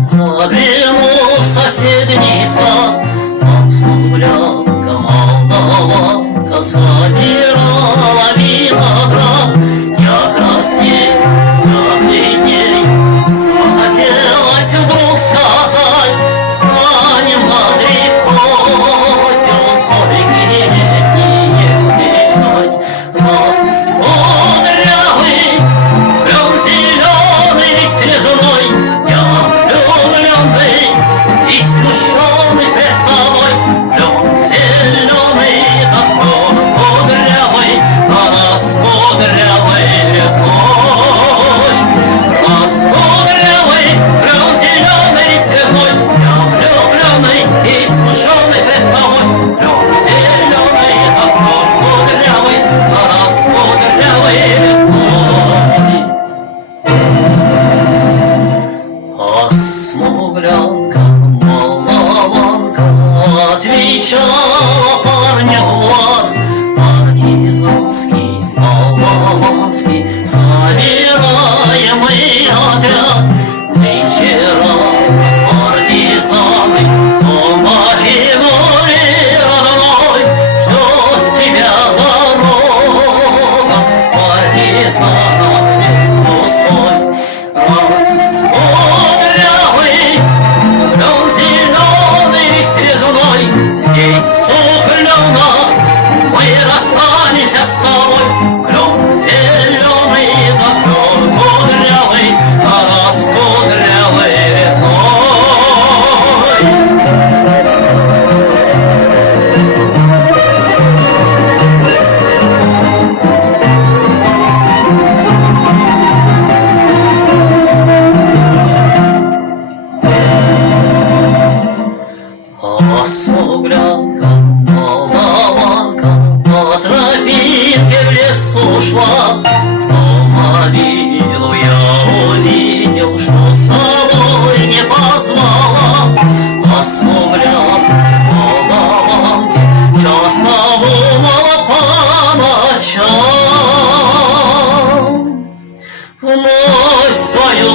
Заглянул в соседний сад, там смуглянка, молдаванка собирала виноград. Я красней, я бледней, захотелось вдруг сказать: станем над рекой пёсовики летние встречать. Раскудрявый, клен зеленый связной, и смущенный пред тобой, лен зеленый, такой кудрявый, а раскудрявый резной. Раскудрявый, лен зеленый связной, я влюбленный и смущенный пред тобой, лен зеленый, такой кудрявый, а раскудрявый резной. А смуглянка, отвечала парня Влад: партизанский, молдаванский собираемый отряд. Вечера партизаны дома погибли, родной, ждет тебя дорога партизанам без пустой. Раскудрявый, клен зеленый связной, здесь суклена, мы расстанемся с тобой. Клен зеленый, да клен кудрявый, а раскудрявый резной. Смуглянка, молдаванка по тропинке в лес ушла. В том обиду я увидел, что с собой не позвала. А смуглянка, молдаванки часто думала по ночам. Вновь свою